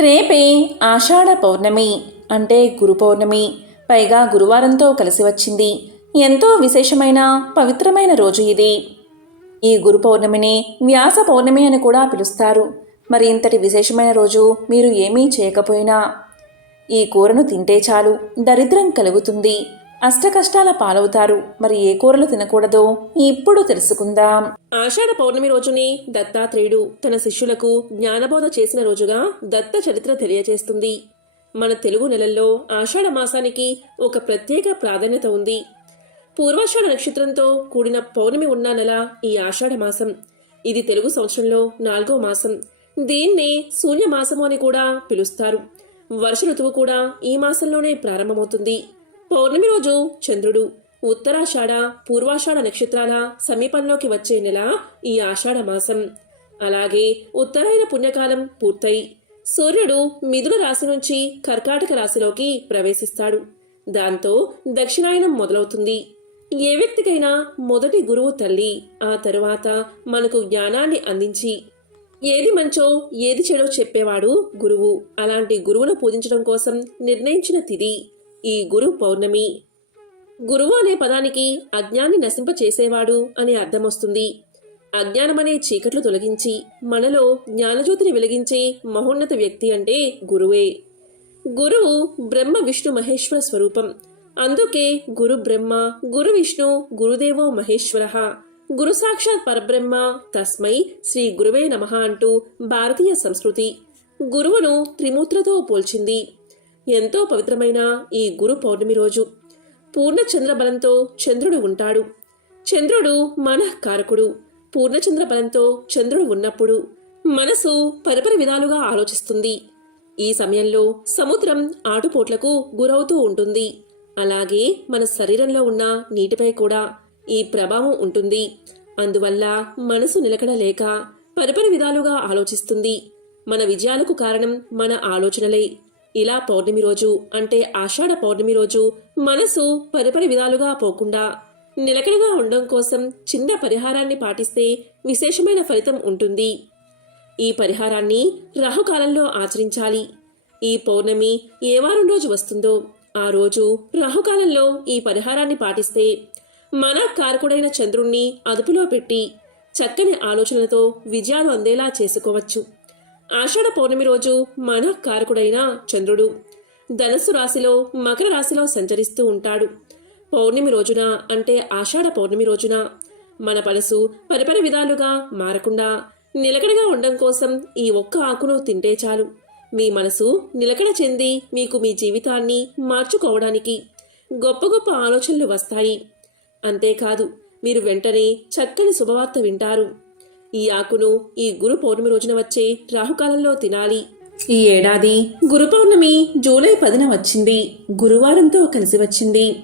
రేపే ఆషాఢ పౌర్ణమి అంటే గురు పౌర్ణమి. పైగా గురువారంతో కలిసి వచ్చింది. ఎంతో విశేషమైన పవిత్రమైన రోజు ఇది. ఈ గురు పౌర్ణమిని వ్యాస పౌర్ణమి అని కూడా పిలుస్తారు. మరి ఇంతటి విశేషమైన రోజు మీరు ఏమీ చేయకపోయినా. ఈ కూరను తింటే చాలు దరిద్రం కలుగుతుంది. అష్టకష్టాల పాలవుతారు. మరి ఏ కూరలు తినకూడదో ఇప్పుడు తెలుసుకుందాం. ఆషాఢ పౌర్ణమి రోజుని దత్తాత్రేయుడు తన శిష్యులకు జ్ఞానబోధ చేసిన రోజుగా దత్త చరిత్ర తెలియజేస్తుంది మన తెలుగు నెలల్లో ఆషాఢ మాసానికి ఒక ప్రత్యేక ప్రాధాన్యత ఉంది. పూర్వాషాఢ నక్షత్రంతో కూడిన పౌర్ణమి ఉన్న నెల ఈ ఆషాఢ మాసం. ఇది తెలుగు సంవత్సరంలో నాలుగో మాసం. దీన్నే శూన్య మాసము అని కూడా పిలుస్తారు. వర్ష ఋతువు కూడా ఈ మాసంలోనే ప్రారంభమవుతుంది. పౌర్ణమి రోజు చంద్రుడు ఉత్తరాషాఢ పూర్వాషాఢ నక్షత్రాల సమీపంలోకి వచ్చే నెల ఈ ఆషాఢ మాసం. అలాగే ఉత్తరాయణ పుణ్యకాలం పూర్తయి. సూర్యుడు మిథున రాశి నుంచి కర్కాటక రాశిలోకి ప్రవేశిస్తాడు. దాంతో దక్షిణాయనం మొదలవుతుంది. ఏ వ్యక్తికైనా మొదటి గురువు తల్లి ఆ తరువాత మనకు జ్ఞానాన్ని అందించి ఏది మంచో ఏది చెడో చెప్పేవాడు గురువు. అలాంటి గురువును పూజించడం కోసం నిర్ణయించిన తిథి. ఈ గురు పౌర్ణమి. గురువు అనే పదానికి అజ్ఞాన్ని నశింప చేసేవాడు అనే అర్థం వస్తుంది అజ్ఞానమనే చీకట్లు తొలగించి మనలో జ్ఞానజ్యోతిని వెలిగించే మహోన్నత వ్యక్తి అంటే గురువే. గురువు బ్రహ్మ విష్ణు మహేశ్వర స్వరూపం. అందుకే గురు బ్రహ్మ గురు విష్ణు గురుదేవో మహేశ్వర. గురు సాక్షాత్ పరబ్రహ్మ తస్మై శ్రీ గురువే నమః అంటూ భారతీయ సంస్కృతి. గురువును త్రిమూత్రతో పోల్చింది. ఎంతో పవిత్రమైన ఈ గురు పౌర్ణమి రోజు. పూర్ణచంద్ర బలంతో చంద్రుడు ఉంటాడు. చంద్రుడు మనఃకారకుడు పూర్ణచంద్ర బలంతో చంద్రుడు ఉన్నప్పుడు మనసు పరిపరి విధాలుగా ఆలోచిస్తుంది. ఈ సమయంలో సముద్రం ఆటుపోట్లకు గురవుతూ ఉంటుంది. అలాగే మన శరీరంలో ఉన్న నీటిపై కూడా ఈ ప్రభావం ఉంటుంది. అందువల్ల మనసు నిలకడలేక పరిపరి విధాలుగా ఆలోచిస్తుంది. మన విజయాలకు కారణం మన ఆలోచనలే. ఇలా పౌర్ణమి రోజు అంటే ఆషాఢ పౌర్ణమి రోజు మనసు పరిపరి విధాలుగా పోకుండా నిలకడగా ఉండడం కోసం చిన్న పరిహారాన్ని పాటిస్తే విశేషమైన ఫలితం ఉంటుంది. ఈ పరిహారాన్ని రాహుకాలంలో ఆచరించాలి. ఈ పౌర్ణమి ఏ వారం రోజు వస్తుందో ఆ రోజు రాహుకాలంలో ఈ పరిహారాన్ని పాటిస్తే మన కారకుడైన చంద్రుణ్ణి అదుపులో పెట్టి చక్కని ఆలోచనలతో విజయాలు అందేలా చేసుకోవచ్చు. ఆషాఢ పౌర్ణమి రోజు మన కారకుడైన చంద్రుడు ధనస్సు రాశిలో మకర రాశిలో సంచరిస్తూ ఉంటాడు. పౌర్ణమి రోజున అంటే ఆషాఢ పౌర్ణమి రోజున మన మనసు పరిపరి విధాలుగా మారకుండా నిలకడగా ఉండడం కోసం ఈ ఒక్క ఆకును తింటే చాలు. మీ మనసు నిలకడ చెంది మీకు మీ జీవితాన్ని మార్చుకోవడానికి గొప్ప గొప్ప ఆలోచనలు వస్తాయి. అంతేకాదు మీరు వెంటనే చక్కని శుభవార్త వింటారు. ఈ ఆకును ఈ గురు పౌర్ణమి రోజున వచ్చే రాహుకాలంలో తినాలి. ఈ ఏడాది గురు పౌర్ణమి జూలై పదిన వచ్చింది. గురువారంతో కలిసి వచ్చింది.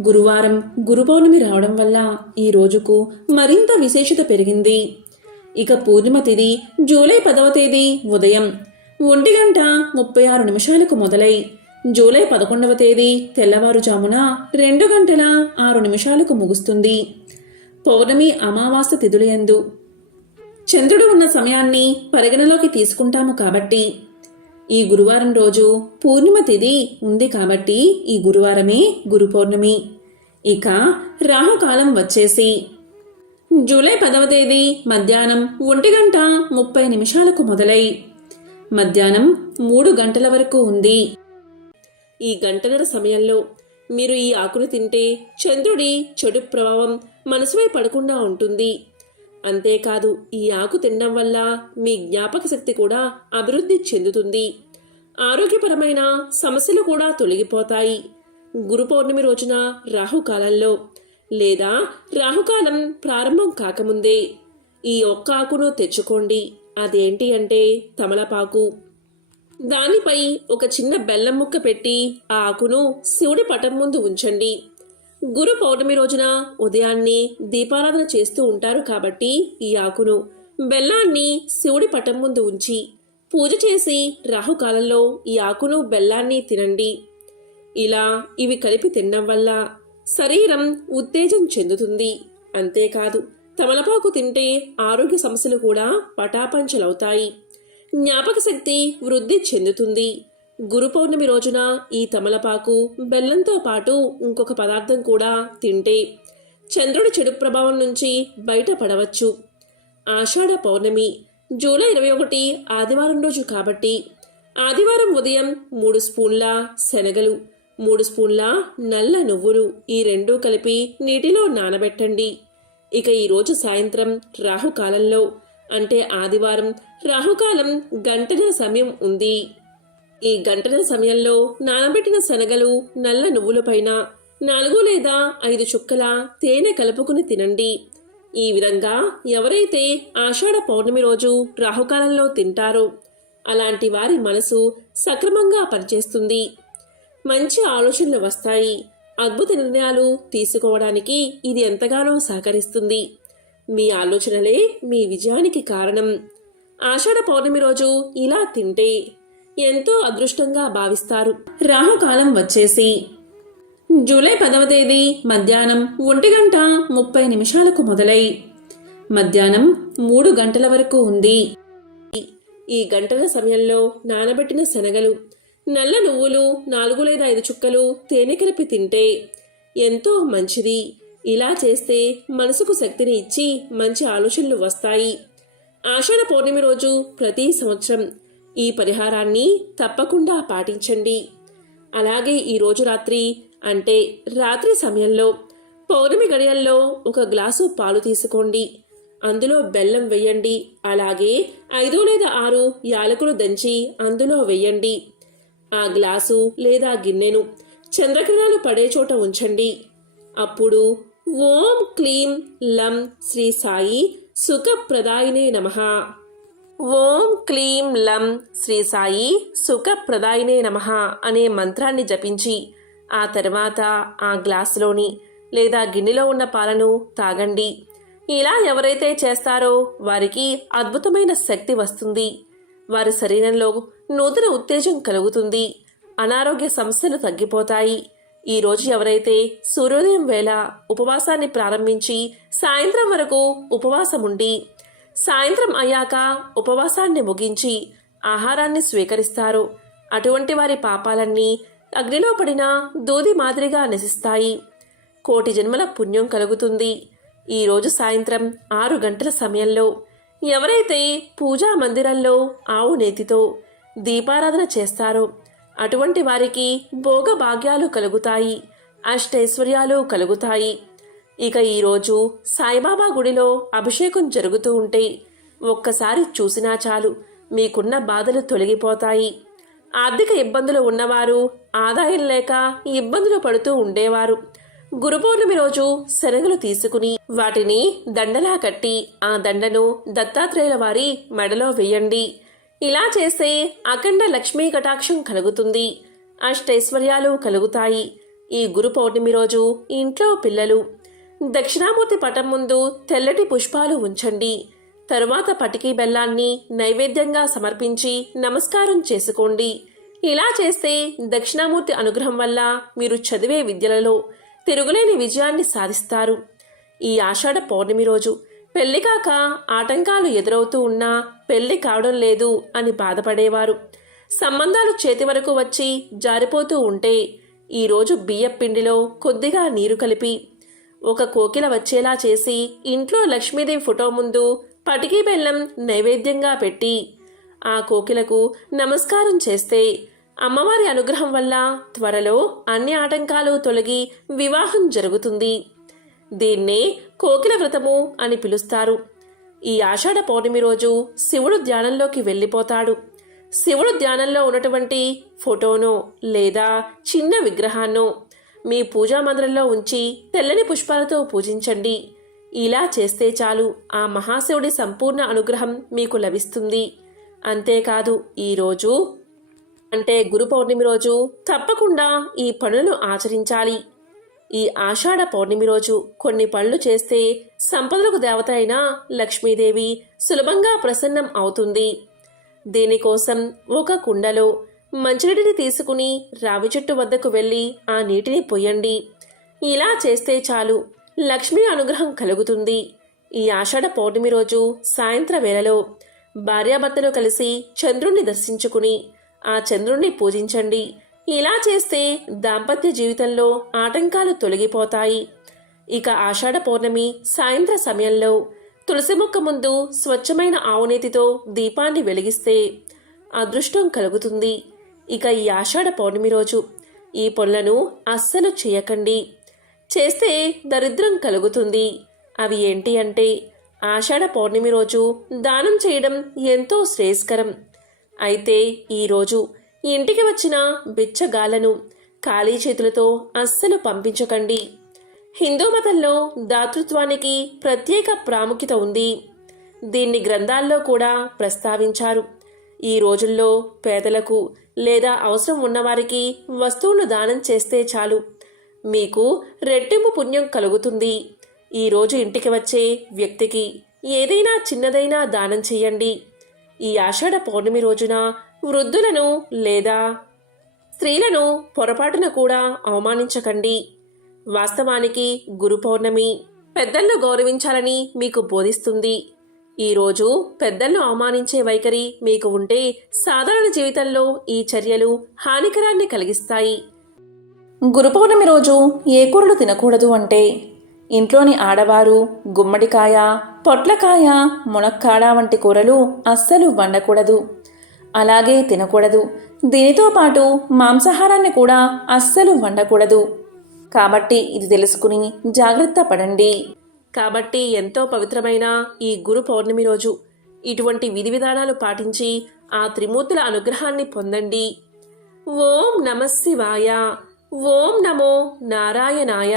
గురువారం గురు పౌర్ణమి రావడం వల్ల ఈ రోజుకు మరింత విశేషత పెరిగింది. ఇక పూర్ణిమ తిథి జూలై పదవ తేదీ ఉదయం ఒంటి గంట ముప్పై ఆరు నిమిషాలకు మొదలై జూలై పదకొండవ తేదీ తెల్లవారుజామున రెండు గంటల ఆరు నిమిషాలకు ముగుస్తుంది. పౌర్ణమి అమావాస్య తిథులయందు చంద్రుడు ఉన్న సమయాన్ని పరిగణలోకి తీసుకుంటాము కాబట్టి. ఈ గురువారం రోజు పూర్ణిమ తిథి ఉంది కాబట్టి ఈ గురువారమే గురు పౌర్ణమి. ఇక రాహుకాలం వచ్చేసి. జూలై పదవ తేదీ మధ్యాహ్నం ఒంటి గంట ముప్పై నిమిషాలకు మొదలై. మధ్యాహ్నం మూడు గంటల వరకు ఉంది. ఈ గంటన్నర సమయంలో మీరు ఈ ఆకును తింటే చంద్రుడి చెడు ప్రభావం మనసుపై పడకుండా ఉంటుంది. అంతేకాదు ఈ ఆకు తినడం వల్ల మీ జ్ఞాపక శక్తి కూడా అభివృద్ధి చెందుతుంది. ఆరోగ్యపరమైన సమస్యలు కూడా తొలగిపోతాయి. గురు పౌర్ణమి రోజున రాహుకాలంలో లేదా రాహుకాలం ప్రారంభం కాకముందే ఈ ఒక్క ఆకును తెచ్చుకోండి. అదేంటి అంటే తమలపాకు. దానిపై ఒక చిన్న బెల్లం ముక్క పెట్టి ఆ ఆకును శివుడి పటం ముందు ఉంచండి. గురు పౌర్ణమి రోజున ఉదయాన్నే దీపారాధన చేస్తూ ఉంటారు కాబట్టి ఈ ఆకును బెల్లాన్ని శివుడి పటం ముందు ఉంచి పూజ చేసి రాహుకాలంలో ఈ ఆకును బెల్లాన్ని తినండి. ఇలా ఇవి కలిపి తినడం వల్ల శరీరం ఉత్తేజం చెందుతుంది. అంతేకాదు తమలపాకు తింటే ఆరోగ్య సమస్యలు కూడా పటాపంచలవుతాయి. జ్ఞాపక శక్తి వృద్ధి చెందుతుంది. గురు పౌర్ణమి రోజున ఈ తమలపాకు బెల్లంతో పాటు ఇంకొక పదార్థం కూడా తింటే చంద్రుడి చెడు ప్రభావం నుంచి బయటపడవచ్చు. ఆషాఢ పౌర్ణమి జూలై ఇరవై ఒకటి ఆదివారం రోజు కాబట్టి ఆదివారం ఉదయం మూడు స్పూన్ల శనగలు మూడు స్పూన్ల నల్ల నువ్వులు ఈ రెండూ కలిపి నీటిలో నానబెట్టండి. ఇక ఈరోజు సాయంత్రం రాహుకాలంలో అంటే ఆదివారం రాహుకాలం గంటల సమయం ఉంది. ఈ గంటల సమయంలో నానబెట్టిన శనగలు నల్ల నువ్వులపైన నాలుగు లేదా ఐదు చుక్కల తేనె కలుపుకుని తినండి. ఈ విధంగా ఎవరైతే ఆషాఢ పౌర్ణమి రోజు రాహుకాలంలో తింటారో అలాంటి వారి మనసు సక్రమంగా పనిచేస్తుంది. మంచి ఆలోచనలు వస్తాయి. అద్భుత నిర్ణయాలు తీసుకోవడానికి ఇది ఎంతగానో సహకరిస్తుంది. మీ ఆలోచనలే మీ విజయానికి కారణం. ఆషాఢ పౌర్ణమి రోజు ఇలా తింటే ఎంతో అదృష్టంగా భావిస్తారు. రాహుకాలం వచ్చేసి. జూలై పదవ తేదీ మధ్యాహ్నం ఒంటి గంట ముప్పై నిమిషాలకు మొదలై. మధ్యాహ్నం మూడు గంటల వరకు ఉంది. ఈ గంటల సమయంలో నానబెట్టిన శనగలు నల్ల నువ్వులు నాలుగు లేదా ఐదు చుక్కలు తేనె కలిపి తింటే ఎంతో మంచిది. ఇలా చేస్తే మనసుకు శక్తిని ఇచ్చి మంచి ఆలోచనలు వస్తాయి. ఆషాఢ పౌర్ణమి రోజు ప్రతి సంవత్సరం ఈ పరిహారాన్ని తప్పకుండా పాటించండి. అలాగే ఈ రోజు రాత్రి అంటే రాత్రి సమయంలో పౌర్ణమి గడియల్లో ఒక గ్లాసు పాలు తీసుకోండి. అందులో బెల్లం వేయండి. అలాగే ఐదు లేదా ఆరు యాలకులు దంచి అందులో వేయండి. ఆ గ్లాసు లేదా గిన్నెను చంద్రకిరణాలు పడే చోట ఉంచండి. అప్పుడు ఓం క్లీం లం శ్రీ సాయి సుఖప్రదాయినే నమః. ఓం క్లీం లం శ్రీ సాయి సుఖప్రదాయినే నమః అనే మంత్రాన్ని జపించి ఆ తర్వాత ఆ గ్లాసులోని లేదా గిన్నెలో ఉన్న పాలను తాగండి. ఇలా ఎవరైతే చేస్తారో వారికి అద్భుతమైన శక్తి వస్తుంది. వారి శరీరంలో నూతన ఉత్తేజం కలుగుతుంది. అనారోగ్య సమస్యలు తగ్గిపోతాయి. ఈ రోజు ఎవరైతే సూర్యోదయం వేళ ఉపవాసాన్ని ప్రారంభించి సాయంత్రం వరకు ఉపవాసం ఉండి సాయంత్రం అయ్యాక ఉపవాసాన్ని ముగించి ఆహారాన్ని స్వీకరిస్తారు. అటువంటి వారి పాపాలన్నీ అగ్నిలో పడిన దూది మాదిరిగా నశిస్తాయి. కోటి జన్మల పుణ్యం కలుగుతుంది. ఈరోజు సాయంత్రం ఆరు గంటల సమయంలో ఎవరైతే పూజా మందిరంలో ఆవు నేతితో దీపారాధన చేస్తారో అటువంటి వారికి భోగభాగ్యాలు కలుగుతాయి అష్టైశ్వర్యాలు కలుగుతాయి. ఇక ఈరోజు సాయిబాబా గుడిలో అభిషేకం జరుగుతూ ఉంటే ఒక్కసారి చూసినా చాలు. మీకున్న బాధలు తొలగిపోతాయి. ఆర్థిక ఇబ్బందులు ఉన్నవారు ఆదాయం లేక ఇబ్బందులు పడుతూ ఉండేవారు. గురు పౌర్ణమి రోజు శనగలు తీసుకుని వాటిని దండలా కట్టి ఆ దండను దత్తాత్రేయుల వారి మెడలో వేయండి. ఇలా చేస్తే అఖండ లక్ష్మీ కటాక్షం కలుగుతుంది. అష్టైశ్వర్యాలు కలుగుతాయి. ఈ గురు పౌర్ణమి రోజు ఇంట్లో పిల్లలు దక్షిణామూర్తి పటం ముందు తెల్లటి పుష్పాలు ఉంచండి. తరువాత పటికీ బెల్లాన్ని నైవేద్యంగా సమర్పించి నమస్కారం చేసుకోండి. ఇలా చేస్తే దక్షిణామూర్తి అనుగ్రహం వల్ల మీరు చదివే విద్యలలో తిరుగులేని విజయాన్ని సాధిస్తారు. ఈ ఆషాఢ పౌర్ణమి రోజు పెళ్ళి కాక ఆటంకాలు ఎదురవుతూ ఉన్నా పెళ్ళి కావడం లేదు అని బాధపడేవారు. సంబంధాలు చేతి వరకు వచ్చి జారిపోతూ ఉంటే ఈరోజు బియ్యపిండిలో కొద్దిగా నీరు కలిపి ఒక కోకిల వచ్చేలా చేసి ఇంట్లో లక్ష్మీదేవి ఫోటో ముందు పటికీ బెల్లం నైవేద్యంగా పెట్టి ఆ కోకిలకు నమస్కారం చేస్తే అమ్మవారి అనుగ్రహం వల్ల త్వరలో అన్ని ఆటంకాలు తొలగి వివాహం జరుగుతుంది. దీన్నే కోకిల వ్రతము అని పిలుస్తారు. ఈ ఆషాఢ పౌర్ణమి రోజు శివుడు ధ్యానంలోకి వెళ్ళిపోతాడు. శివుడు ధ్యానంలో ఉన్నటువంటి ఫోటోనో లేదా చిన్న విగ్రహాన్నో మీ పూజా మందిరంలో ఉంచి తెల్లని పుష్పాలతో పూజించండి. ఇలా చేస్తే చాలు. ఆ మహాశివుడి సంపూర్ణ అనుగ్రహం మీకు లభిస్తుంది. అంతేకాదు ఈరోజు అంటే గురు పౌర్ణమి రోజు తప్పకుండా ఈ పనులను ఆచరించాలి. ఈ ఆషాఢ పౌర్ణమి రోజు కొన్ని పనులు చేస్తే సంపదలకు దేవత అయిన లక్ష్మీదేవి సులభంగా ప్రసన్నం అవుతుంది. దీనికోసం ఒక కుండలో మంచినీటిని తీసుకుని రావి చెట్టు వద్దకు వెళ్ళి ఆ నీటిని పొయ్యండి. ఇలా చేస్తే చాలు. లక్ష్మీ అనుగ్రహం కలుగుతుంది. ఈ ఆషాఢ పౌర్ణమి రోజు సాయంత్ర వేళలో భార్యాభర్తలు కలిసి చంద్రుణ్ణి దర్శించుకుని ఆ చంద్రుణ్ణి పూజించండి. ఇలా చేస్తే దాంపత్య జీవితంలో ఆటంకాలు తొలగిపోతాయి. ఇక ఆషాఢ పౌర్ణమి సాయంత్ర సమయంలో తులసి మొక్క ముందు స్వచ్ఛమైన ఆవునేతితో దీపాన్ని వెలిగిస్తే అదృష్టం కలుగుతుంది. ఇక ఈ ఆషాఢ పౌర్ణమి రోజు. ఈ పనులను అస్సలు చేయకండి. చేస్తే దరిద్రం కలుగుతుంది. అవి ఏంటి అంటే ఆషాఢ పౌర్ణమి రోజు దానం చేయడం ఎంతో శ్రేయస్కరం. అయితే ఈరోజు ఇంటికి వచ్చిన బిచ్చగాలను ఖాళీ చేతులతో అస్సలు పంపించకండి. హిందూ మతంలో దాతృత్వానికి ప్రత్యేక ప్రాముఖ్యత ఉంది. దీన్ని గ్రంథాల్లో కూడా ప్రస్తావించారు. ఈ రోజుల్లో పేదలకు లేదా అవసరం ఉన్నవారికి వస్తువులు దానం చేస్తే చాలు. మీకు రెట్టింపు పుణ్యం కలుగుతుంది. ఈ రోజు ఇంటికి వచ్చే వ్యక్తికి ఏదైనా చిన్నదైనా దానం చేయండి. ఈ ఆషాఢ పౌర్ణమి రోజున వృద్ధులను లేదా స్త్రీలను పొరపాటున కూడా అవమానించకండి. వాస్తవానికి గురు పౌర్ణమి పెద్దలను గౌరవించాలని మీకు బోధిస్తుంది. ఈరోజు పెద్దలను అవమానించే వైఖరి మీకు ఉంటే సాధారణ జీవితంలో ఈ చర్యలు హానికరాన్ని కలిగిస్తాయి. గురు పౌర్ణమి రోజు ఏ కూరలు తినకూడదు అంటే ఇంట్లోని ఆడవారు గుమ్మడికాయ పొట్లకాయ మునక్కాడ వంటి కూరలు అస్సలు వండకూడదు. అలాగే తినకూడదు. దీనితో పాటు మాంసాహారాన్ని కూడా అస్సలు వండకూడదు. కాబట్టి ఇది తెలుసుకుని జాగ్రత్త పడండి. కాబట్టి ఎంతో పవిత్రమైన ఈ గురు పౌర్ణమి రోజు. ఇటువంటి విధి విధానాలు పాటించి ఆ త్రిమూర్తుల అనుగ్రహాన్ని పొందండి. ఓం నమ శివాయ. ఓం నమో నారాయణాయ.